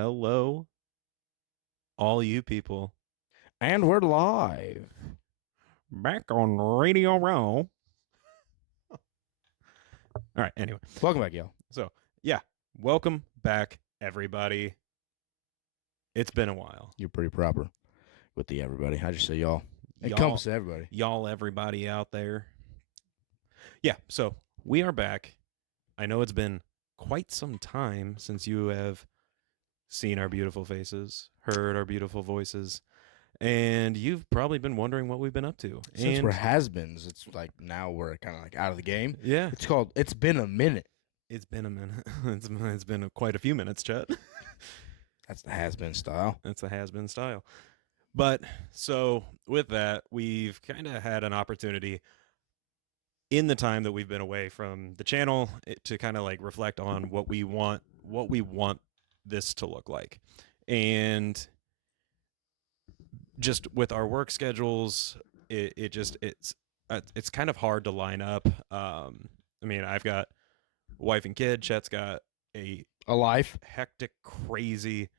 Hello, all you people. And we're live. Back on Radio Row. All right, anyway. Welcome back, y'all. So, yeah, welcome back, everybody. It's been a while. You're pretty proper with the everybody. I just say y'all. Y'all, Encompass everybody. everybody out there. Yeah, so we are back. I know it's been quite some time since you have seen our beautiful faces, heard our beautiful voices, and you've probably been wondering what we've been up to. Since And we're has-beens, it's like now we're kind of like out of the game. yeah, It's been a minute. it's been a minute. It's been quite a few minutes, Chet. That's the has-been style. That's the has been style. But so with that, we've kind of had an opportunity in the time that we've been away from the channel to kind of like reflect on what we want this to look like. And just with our work schedules, it's kind of hard to line up. I mean, I've got a wife and kid. Chet's got a A life. hectic, crazy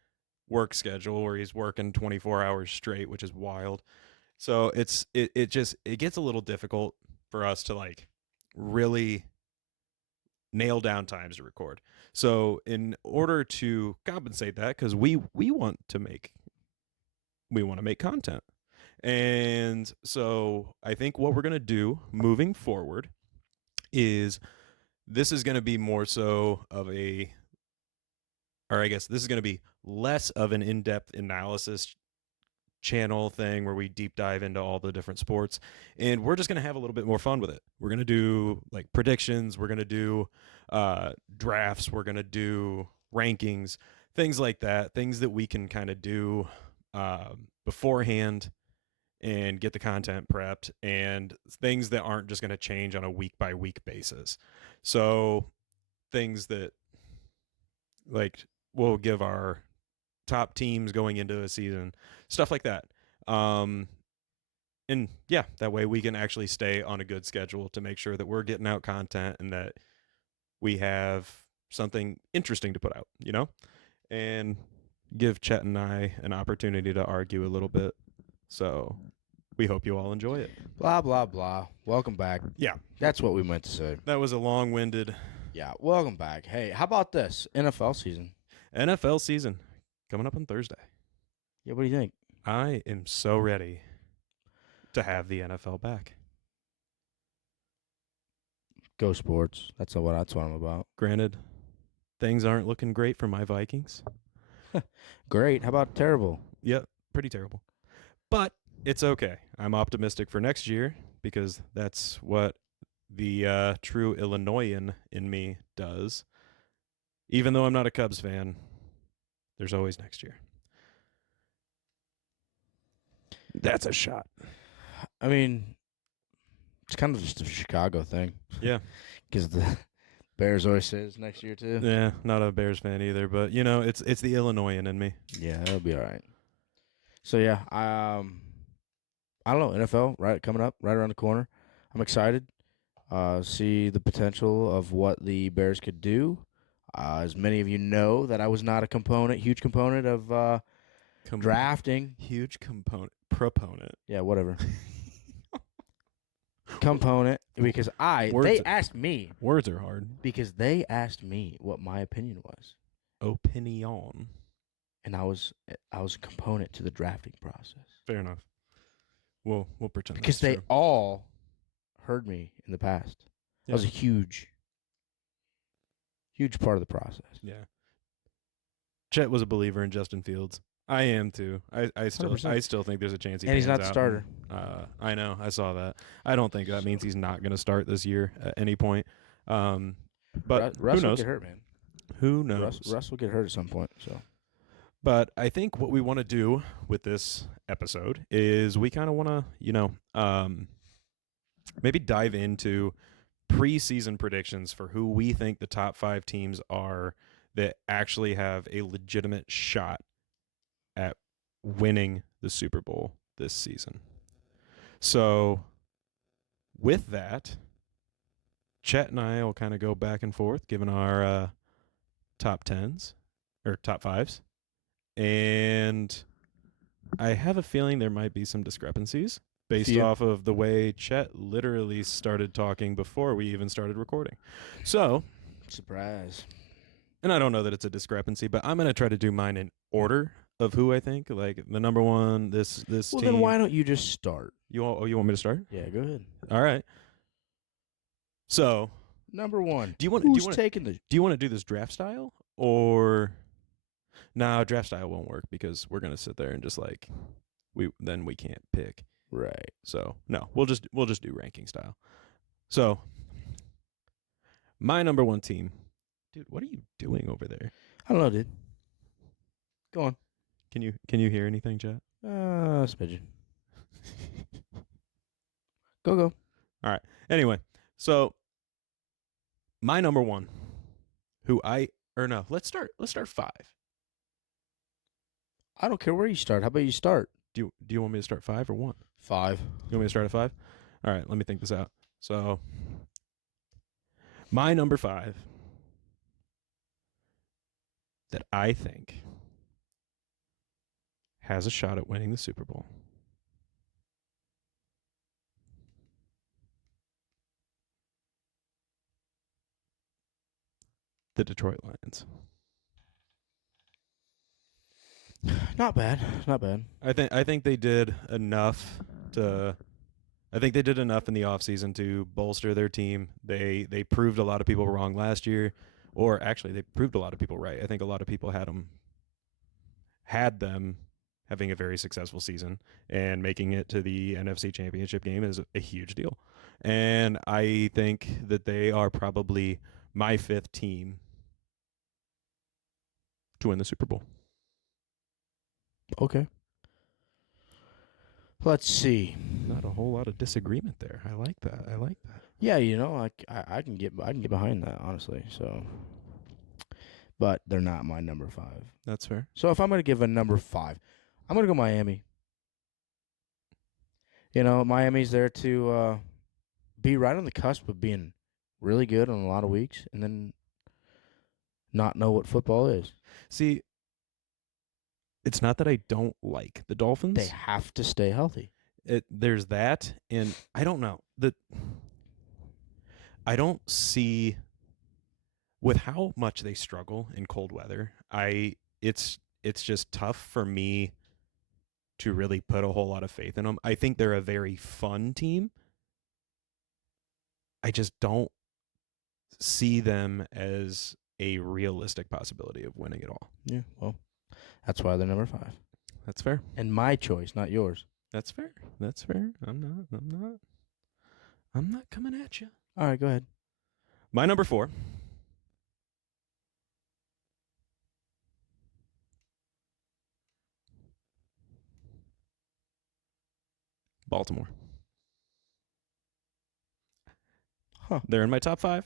work schedule where he's working 24 hours straight, which is wild. So it gets a little difficult for us to like really nail down times to record. So in order to compensate that, because we want to make content. And so I think what we're gonna do moving forward is this is gonna be more so of a or I guess this is going to be less of an in-depth analysis channel thing where we deep dive into all the different sports, and we're just going to have a little bit more fun with it. We're going to do like predictions, we're going to do drafts, we're going to do rankings, things like that, things that we can kind of do beforehand and get the content prepped, and things that aren't just going to change on a week by week basis. So things that like we'll give our top teams going into a season, stuff like that. And yeah, that way we can actually stay on a good schedule to make sure that we're getting out content and that we have something interesting to put out, and give Chet and I an opportunity to argue a little bit. So we hope you all enjoy it. Blah, blah, blah. Welcome back. Yeah, That's what we meant to say. that was a long-winded Yeah, welcome back. Hey, how about this? NFL season. NFL season coming up on Thursday. Yeah, what do you think? I am so ready to have the NFL back. Go sports. That's what I'm about. Granted, things aren't looking great for my Vikings. Great. How about terrible? Yep, pretty terrible. But it's okay. I'm optimistic for next year because that's what the true Illinoisan in me does. Even though I'm not a Cubs fan, there's always next year. That's a shot. I mean, it's kind of just a Chicago thing. Yeah. Because the Bears always says next year too. Yeah, not a Bears fan either, but it's the Illinoisan in me. Yeah, that'll be all right. So yeah, I don't know, NFL coming up right around the corner. I'm excited. See the potential of what the Bears could do. As many of you know, that I was not a huge component of drafting. Huge proponent. Yeah, whatever. Component because they asked me Words are hard. because they asked me what my opinion was, Opinion. and I was a component to the drafting process Fair enough. We'll pretend because that's they true. all heard me in the past. That was a huge part of the process. Yeah. Chet was a believer in Justin Fields. I am too. I still 100%. think there's a chance he And he's pans not the out. starter. I know. I saw that. I don't think that means he's not going to start this year at any point. But Russ who will knows? get hurt, man. Who knows? Russ will get hurt at some point. So But I think what we want to do with this episode is we kind of want to, maybe dive into preseason predictions for who we think the top 5 teams are that actually have a legitimate shot at winning the Super Bowl this season. So with that, Chet and I will kind of go back and forth, giving our top 10s or top 5s. and I have a feeling there might be some discrepancies based Few. off of the way Chet literally started talking before we even started recording. So, Surprise. and I don't know that it's a discrepancy, but I'm gonna try to do mine in order of who I think. Like the number one, this Well, team. then why don't you just start? You want me to start? Yeah, go ahead. All right. So, Number one. do you want Who's taking the? do you want to do this draft style or no? Draft style won't work because we're gonna sit there and just like we can't pick. Right. So no, we'll just do ranking style. So my number one team, dude. What are you doing over there? I don't know, dude. Go on. Can you hear anything, Chet? Smidgen. Go. Anyway, so my number one, let's start 5. I don't care where you start. How about you start? Do you want me to start 5 or 1? 5. You want me to start at 5? All right, let me think this out. So my number 5 that I think has a shot at winning the Super Bowl. The Detroit Lions. Not bad. Not bad. I think they did enough in the offseason to bolster their team. They proved a lot of people wrong last year, or actually they proved a lot of people right. I think a lot of people had them having a very successful season, and making it to the NFC Championship game is a huge deal. And I think that they are probably my 5th team to win the Super Bowl. Okay. Let's see. Not a whole lot of disagreement there. I like that. Yeah, I can get behind that, honestly. So, but they're not my number 5. That's fair. So if I'm gonna give a number 5, I'm gonna go Miami. Miami's there to be right on the cusp of being really good on a lot of weeks, and then not know what football is. See, it's not that I don't like the Dolphins. They have to stay healthy. There's that, and I don't know. I don't see with how much they struggle in cold weather. It's just tough for me to really put a whole lot of faith in them. I think they're a very fun team. I just don't see them as a realistic possibility of winning it all. Yeah, well, that's why they're number 5. That's fair. And my choice, not yours. That's fair. I'm not coming at you. All right, go ahead. My number 4. Baltimore. Huh. They're in my top 5.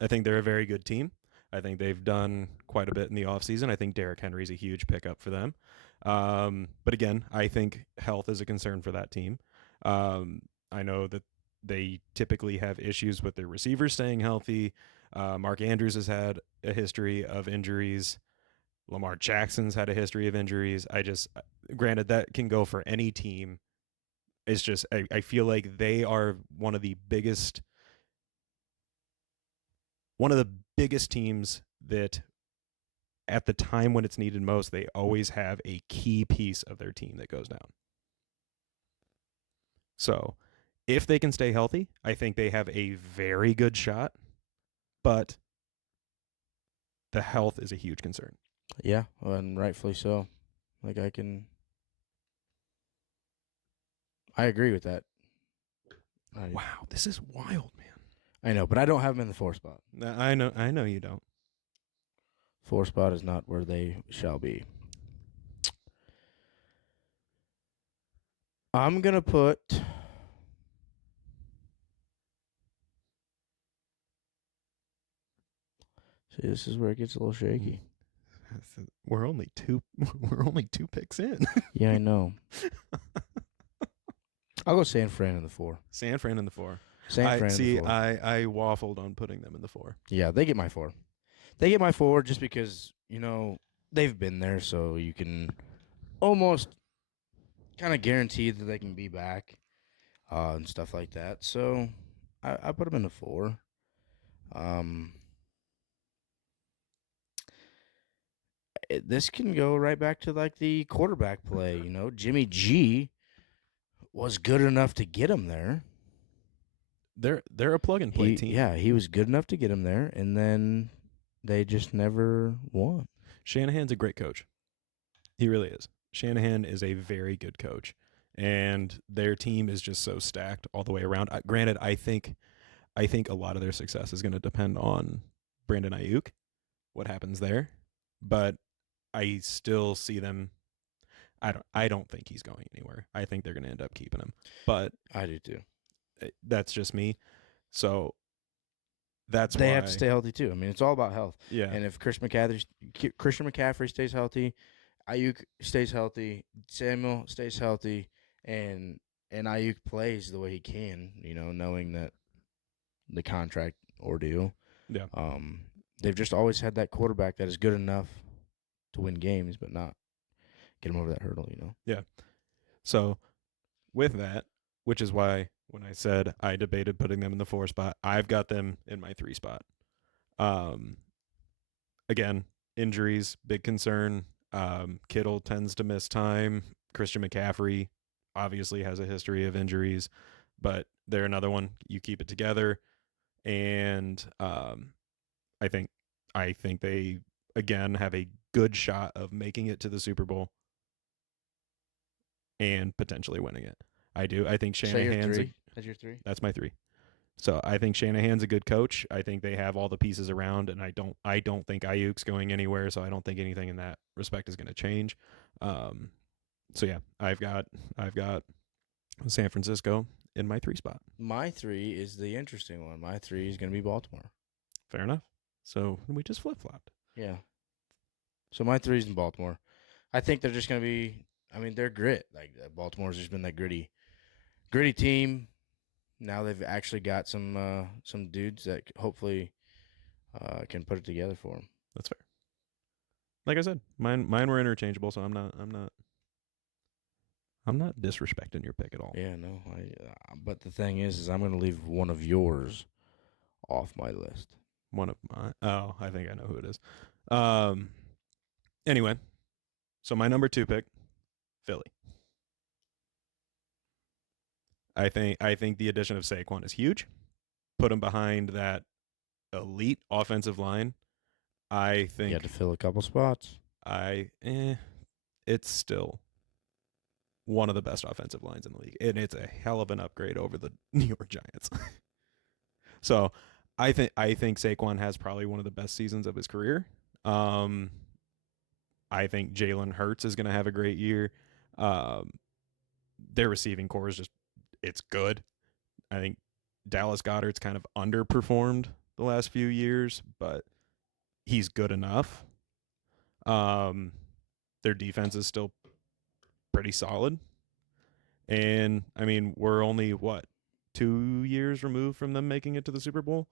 I think they're a very good team. I think they've done quite a bit in the offseason. I think Derrick Henry's a huge pickup for them. But again, I think health is a concern for that team. I know that they typically have issues with their receivers staying healthy. Mark Andrews has had a history of injuries. Lamar Jackson's had a history of injuries. Granted, that can go for any team. It's just, I feel like they are one of the biggest teams that at the time when it's needed most, they always have a key piece of their team that goes down. So if they can stay healthy, I think they have a very good shot, but the health is a huge concern. Yeah, and rightfully so. I agree with that. Wow, this is wild, man. I know, but I don't have them in the 4 spot. I know you don't. 4 spot is not where they shall be. I'm going to put... See, this is where it gets a little shaky. We're only two picks in. Yeah, I know. I'll go San Fran in the 4. San Fran in the 4. San Fran in the 4. I waffled on putting them in the 4. Yeah, they get my 4. They get my 4 just because, they've been there, so you can almost kind of guarantee that they can be back and stuff like that. So I put them in the 4. Um, this can go right back to like the quarterback play. You know, Jimmy G was good enough to get him there. They're a plug and play team. Yeah, he was good enough to get him there, and then they just never won. Shanahan's a great coach. He really is. Shanahan is a very good coach, and their team is just so stacked all the way around. Granted, I think a lot of their success is going to depend on Brandon Ayuk, what happens there, but I still see them. I don't think he's going anywhere. I think they're going to end up keeping him, but I do too. that's just me. So that's They why have to stay healthy too. I mean, it's all about health. Yeah, And if Christian McCaffrey stays healthy, Ayuk stays healthy, Samuel stays healthy, and Ayuk plays the way he can, you know, knowing that the contract ordeal. yeah. They've just always had that quarterback that is good enough to win games, but not get him over that hurdle, you know. So with that, which is why when I said I debated putting them in the 4 spot, I've got them in my 3 spot. Again, injuries, big concern. Kittle tends to miss time. Christian McCaffrey obviously has a history of injuries, but they're another one. You keep it together, and I think they again have a good shot of making it to the Super Bowl and potentially winning it. I do. I think Shanahan's. That's your 3. That's my 3. So I think Shanahan's a good coach. I think they have all the pieces around, and I don't think Ayuk's going anywhere. So I don't think anything in that respect is going to change. So yeah, I've got San Francisco in my 3 spot. My 3 is the interesting one. My 3 is going to be Baltimore. Fair enough. So we just flip flopped. Yeah. So my 3 is in Baltimore. I think they're just going to be. I mean, they're grit. Like Baltimore's just been that gritty team. Now they've actually got some dudes that hopefully can put it together for them. That's fair. Like I said, mine were interchangeable, so I'm not disrespecting your pick at all. Yeah, no. But the thing is I'm going to leave one of yours off my list. One of mine. Oh, I think I know who it is. Anyway, so my number 2 pick, Philly. I think the addition of Saquon is huge. Put him behind that elite offensive line. I think you had to fill a couple spots. It's still one of the best offensive lines in the league, and it's a hell of an upgrade over the New York Giants. So I think Saquon has probably one of the best seasons of his career. I think Jalen Hurts is going to have a great year. Their receiving core is it's good. I think Dallas Goedert's kind of underperformed the last few years, but he's good enough. Their defense is still pretty solid. And, I mean, we're only, 2 years removed from them making it to the Super Bowl?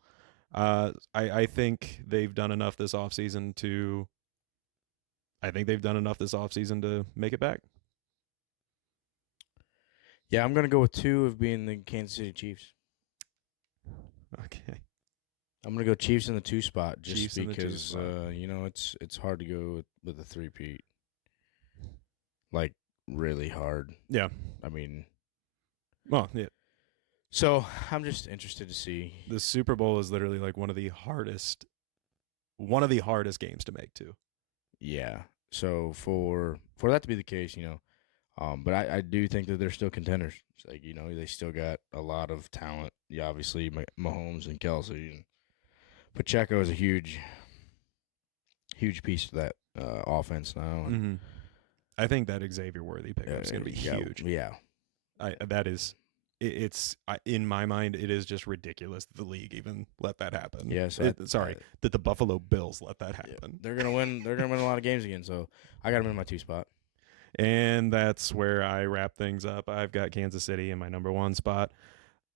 I think they've done enough this offseason to make it back. Yeah, I'm going to go with 2 of being the Kansas City Chiefs. Okay. I'm going to go Chiefs in the 2 spot just Chiefs in the 2 because, spot. it's hard to go with a 3-peat. Like, really hard. Yeah. I mean. Well, yeah. So, I'm just interested to see. The Super Bowl is literally like one of the hardest games to make, too. Yeah. So, for that to be the case, but I do think that they're still contenders. It's like, they still got a lot of talent. Yeah, obviously, Mahomes and Kelsey. And Pacheco is a huge piece of that offense now. And, I think that Xavier Worthy pickup is going to be huge. Yeah. It's in my mind, it is just ridiculous that the league even let that happen. Yeah, so that the Buffalo Bills let that happen. Yeah, they're gonna win. They're gonna win a lot of games again. So I got them in my 2 spot. And that's where I wrap things up. I've got Kansas City in my number 1 spot.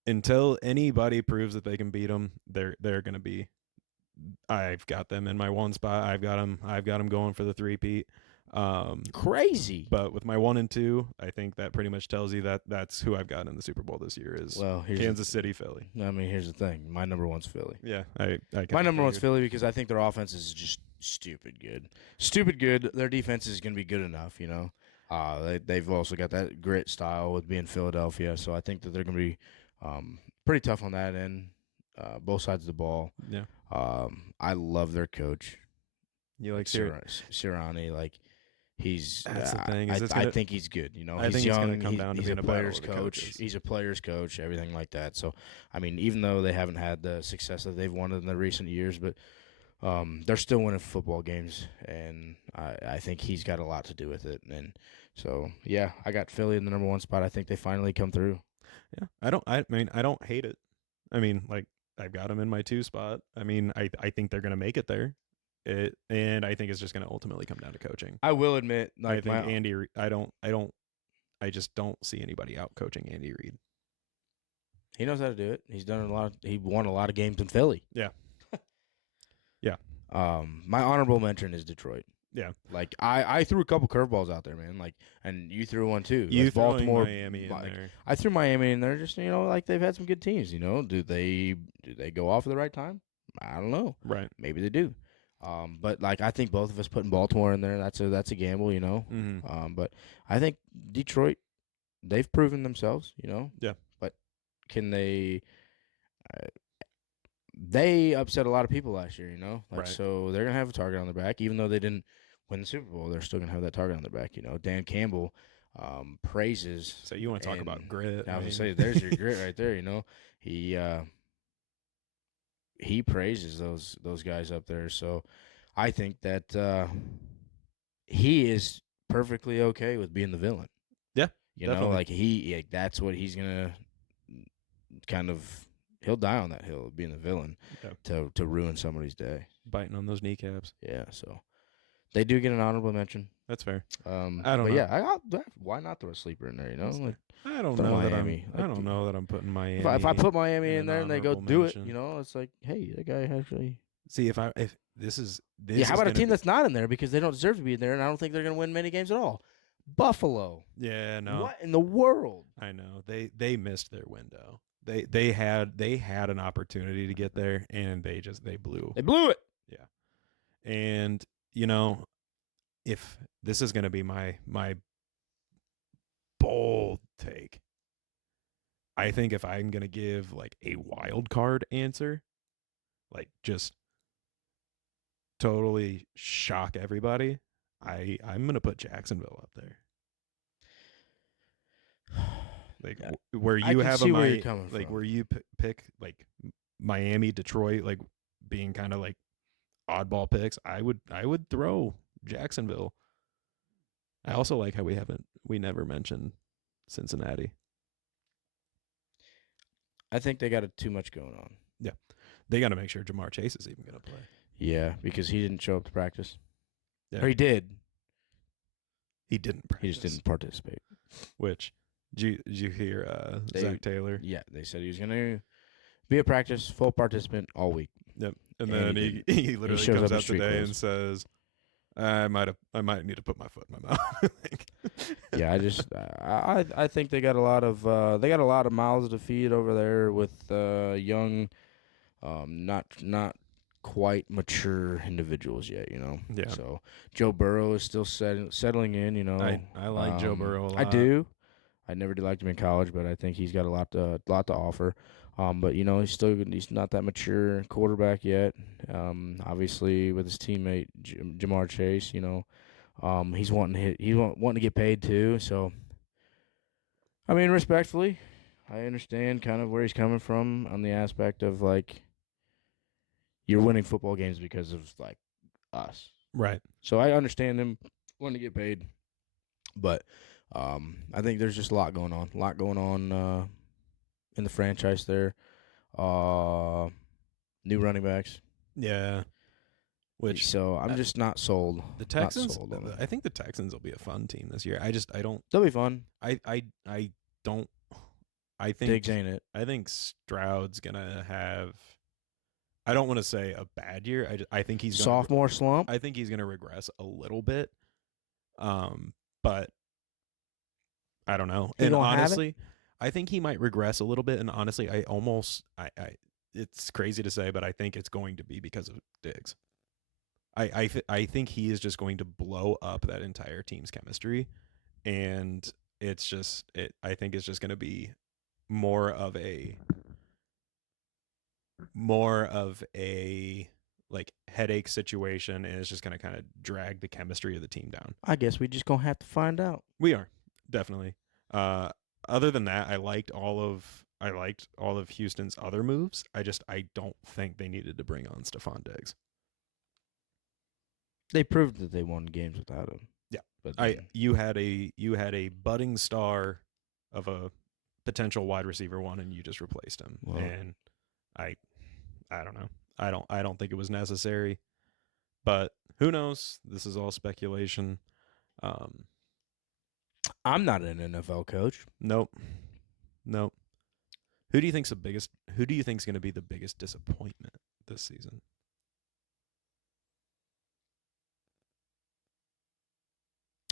Until anybody proves that they can beat them, they're going to be I've got them in my one spot. I've got them going for the three-peat. Crazy. But with my 1 and 2, I think that pretty much tells you that that's who I've got in the Super Bowl this year is Well, Kansas City, Philly. I mean, here's the thing. My number one's Philly. Yeah, I My number one's Philly because I think their offense is just stupid good. Stupid good. Their defense is going to be good enough, you know. They've also got that grit style with being Philadelphia, so I think that they're going to be pretty tough on that end, both sides of the ball. Yeah. I love their coach. You like Sirianni, like he's. That's the thing. I think he's good. You know, I he's think young. It's going to come down to he's being a battle player's of the coach. coaches. He's a player's coach. Everything like that. So, I mean, even though they haven't had the success that they've wanted in the recent years, but they're still winning football games, and I think he's got a lot to do with it. And so, yeah, I got Philly in the number one spot. I think they finally come through. Yeah, I mean, I don't hate it. I mean, like I've got them in my 2 spot. I mean, I think they're going to make it there. And I think it's just going to ultimately come down to coaching. I will admit, like I think Andy. I just don't see anybody out coaching Andy Reid. He knows how to do it. He's done a lot. He won a lot of games in Philly. Yeah. Yeah. My honorable mention is Detroit. Yeah. Like I threw a couple curveballs out there, man. Like, and you threw one too. You like Baltimore, Miami in there. I threw Miami in there. Just like they've had some good teams. You know, do they go off at the right time? I don't know. Right. Maybe they do. But like I think both of us putting Baltimore in there, that's a gamble, you know. Mm-hmm. But I think Detroit, they've proven themselves, you know. Yeah. But can they? They upset a lot of people last year, you know. Like, Right. So they're gonna have a target on their back, even though they didn't win the Super Bowl. They're still gonna have that target on their back, you know. Dan Campbell praises. So you want to talk about grit? I was gonna say, there's your grit right there. You know, he praises those guys up there. So I think that he is perfectly okay with being the villain. Yeah, you definitely. know, like that's what he's gonna kind of. He'll die on that hill, being the villain, to ruin somebody's day, biting on those kneecaps. Yeah, so they do get an honorable mention. That's fair. I don't know. Yeah, why not throw a sleeper in there? You know, like, I don't know Miami. I don't know that I'm putting Miami. If I put Miami in there and they go do mention. it, you know, it's like, hey, that guy actually. See, if this is how about a team that's not in there because they don't deserve to be in there, and I don't think they're going to win many games at all. Buffalo. Yeah, no. What in the world? I know they missed their window. They had an opportunity to get there, and they blew. They blew it. Yeah, and you know, if this is going to be my bold take, I think if I'm going to give like a wild card answer, like just totally shock everybody, I'm going to put Jacksonville up there. Like where you have where you pick like Miami, Detroit, like being kind of like oddball picks, I would throw Jacksonville. I also like how we never mentioned Cincinnati. I think they got too much going on. Yeah, they got to make sure Jamar Chase is even going to play. Yeah, because he didn't show up to practice. Yeah. Or he did. He didn't practice. He just didn't participate. Which did you hear Zach Taylor? Yeah, they said he was going to be at practice, full participant all week. Yep. And then he literally comes out today and says, I might need to put my foot in my mouth. Yeah, I think they got a lot of mouths to feed over there with young, not quite mature individuals yet, you know. Yeah. So Joe Burrow is still settling in, you know. I like Joe Burrow a lot. I do. I never did like him in college, but I think he's got a lot to offer. But you know, he's not that mature quarterback yet. Obviously with his teammate Jamar Chase, you know, he's wanting to get paid too. So, I mean, respectfully, I understand kind of where he's coming from on the aspect of like you're winning football games because of like us, right? So I understand him wanting to get paid, but I think there's just a lot going on. In the franchise there. New running backs. Yeah. So I'm just not sold. The Texans, I think the Texans will be a fun team this year. I don't. They'll be fun. I don't. I think Diggs ain't it. I think Stroud's gonna have I don't want to say a bad year. I think he's gonna, Sophomore slump. I think he's going to regress a little bit. But I don't know. He And gonna have it? honestly, I think he might regress a little bit. And honestly, it's crazy to say, but I think it's going to be because of Diggs. I think he is just going to blow up that entire team's chemistry, and it's just I think it's just going to be more of a like headache situation, and it's just going to kind of drag the chemistry of the team down. I guess we just gonna have to find out. We are definitely. Other than that, I liked all of Houston's other moves. I don't think they needed to bring on Stephon Diggs. They proved that they won games without him. Yeah. But You had a budding star of a potential wide receiver one, and you just replaced him. Well, and I don't know. I don't think it was necessary, but who knows? This is all speculation. I'm not an NFL coach. Nope. Who do you think's going to be the biggest disappointment this season?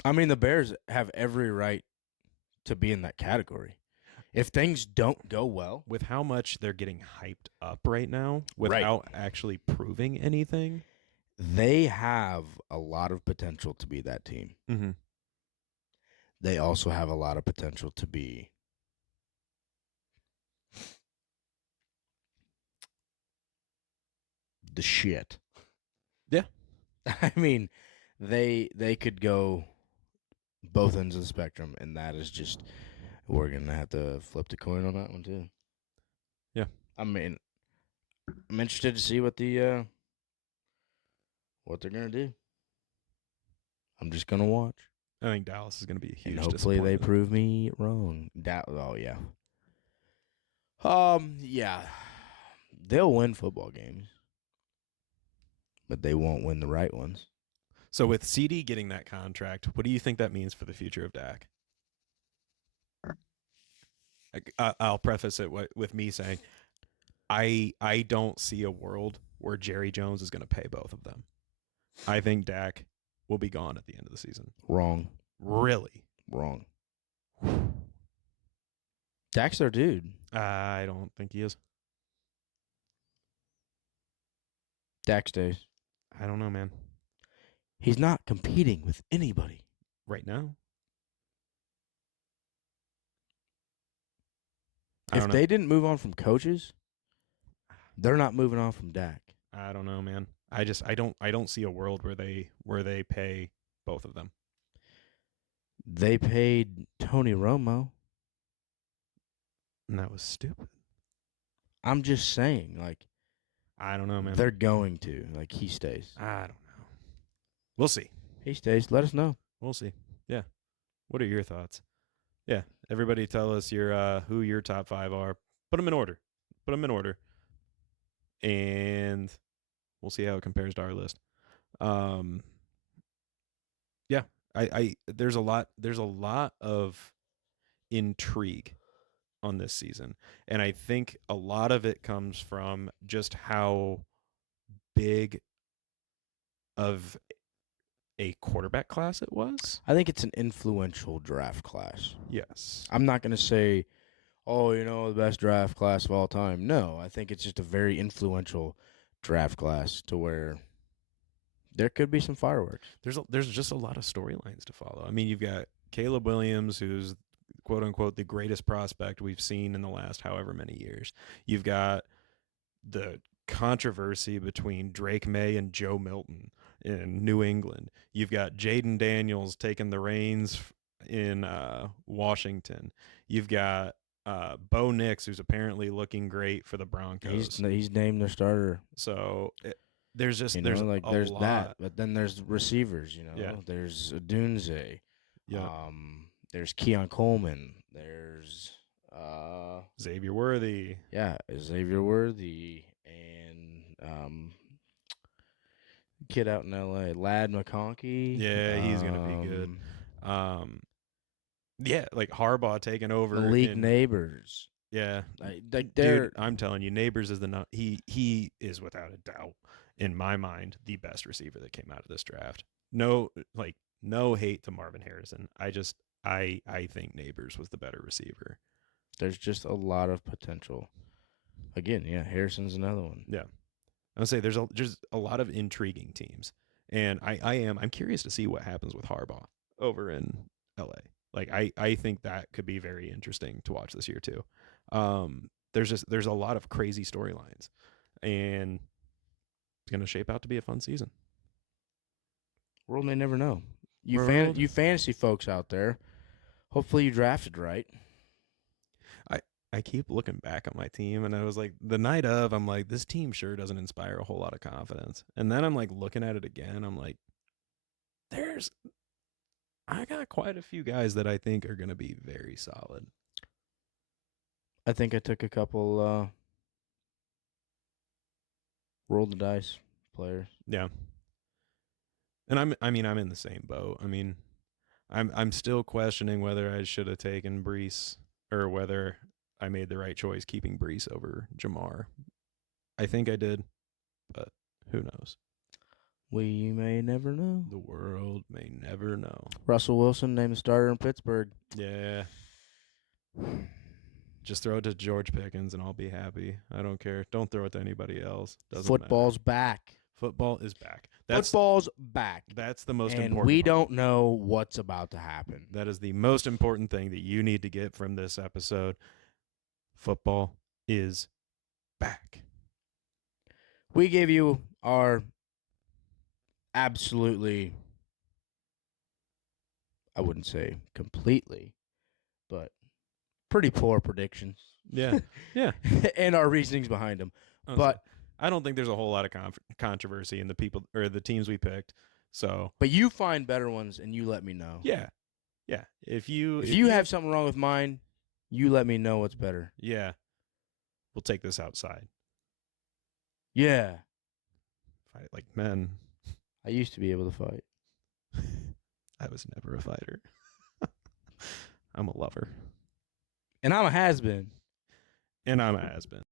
I mean, the Bears have every right to be in that category. If things don't go well, With how much they're getting hyped up right now without actually proving anything. they have a lot of potential to be that team. Mm-hmm. They also have a lot of potential to be the shit. Yeah. I mean, they could go both ends of the spectrum, and that is just we're gonna have to flip the coin on that one too. Yeah. I mean, I'm interested to see what they're gonna do. I'm just gonna watch. I think Dallas is going to be a huge And hopefully they disappointment. prove me wrong. Oh yeah. Yeah. They'll win football games, but they won't win the right ones. So with CD getting that contract, what do you think that means for the future of Dak? I'll preface it with me saying I don't see a world where Jerry Jones is going to pay both of them. I think Dak will be gone at the end of the season. Wrong. Really? Wrong. Dak's their dude. I don't think he is. Dak stays. I don't know, man. He's not competing with anybody. Right now? If they didn't move on from coaches, they're not moving on from Dak. I don't know, man. I don't see a world where they pay both of them. They paid Tony Romo. And that was stupid. I'm just saying, like, I don't know, man. they're going to. Like, he stays. I don't know. We'll see. He stays. Let us know. We'll see. Yeah. What are your thoughts? Yeah. Everybody tell us who your top 5 are. Put them in order. And we'll see how it compares to our list. Yeah. There's a lot of intrigue on this season. And I think a lot of it comes from just how big of a quarterback class it was. I think it's an influential draft class. Yes. I'm not going to say, the best draft class of all time. No, I think it's just a very influential draft class to where there could be some fireworks. There's just a lot of storylines to follow. I mean, you've got Caleb Williams, who's quote unquote the greatest prospect we've seen in the last however many years. You've got the controversy between Drake May and Joe Milton in New England. You've got Jaden Daniels taking the reins in Washington. You've got Bo Nix, who's apparently looking great for the Broncos. He's named their starter. So there's just there's a lot. that, but then there's receivers. Yeah. There's Dunze. Yeah. There's Keon Coleman. There's Xavier Worthy. Yeah, Xavier Worthy and kid out in L.A. Lad McConkey. Yeah, he's gonna be good. Yeah, like Harbaugh taking over. Malik Neighbors. Yeah, Like they're dude, I'm telling you, Neighbors is he is without a doubt in my mind the best receiver that came out of this draft. No, like no hate to Marvin Harrison. I think Neighbors was the better receiver. there's just a lot of potential. Again, yeah, Harrison's another one. Yeah, I would say there's a lot of intriguing teams, and I'm curious to see what happens with Harbaugh over in L.A. Like I think that could be very interesting to watch this year too. There's a lot of crazy storylines, and it's gonna shape out to be a fun season. World may never know. World. You fantasy folks out there, hopefully you drafted right. I keep looking back on my team, and I was like, the night of, I'm like, this team sure doesn't inspire a whole lot of confidence. And then I'm like looking at it again, I'm like, I got quite a few guys that I think are gonna be very solid. I think I took a couple roll the dice players. Yeah. And I'm in the same boat. I mean, I'm still questioning whether I should have taken Brees or whether I made the right choice keeping Brees over Jamar. I think I did, but who knows? We may never know. The world may never know. Russell Wilson named the starter in Pittsburgh. Yeah. Just throw it to George Pickens and I'll be happy. I don't care. Don't throw it to anybody else. Doesn't Football's matter. back. Football is back. Football's back. That's the most and important. We part. don't know what's about to happen. That is the most important thing that you need to get from this episode. Football is back. We gave you our absolutely, I wouldn't say completely, but pretty poor predictions. Yeah. Yeah. And our reasonings behind them. But I don't think there's a whole lot of controversy in the people or the teams we picked. So, but you find better ones and you let me know. yeah. Yeah. If you have something wrong with mine, you let me know what's better. Yeah. We'll take this outside. Yeah. Fight like men. I used to be able to fight. I was never a fighter. I'm a lover. And I'm a has-been. And I'm a has-been.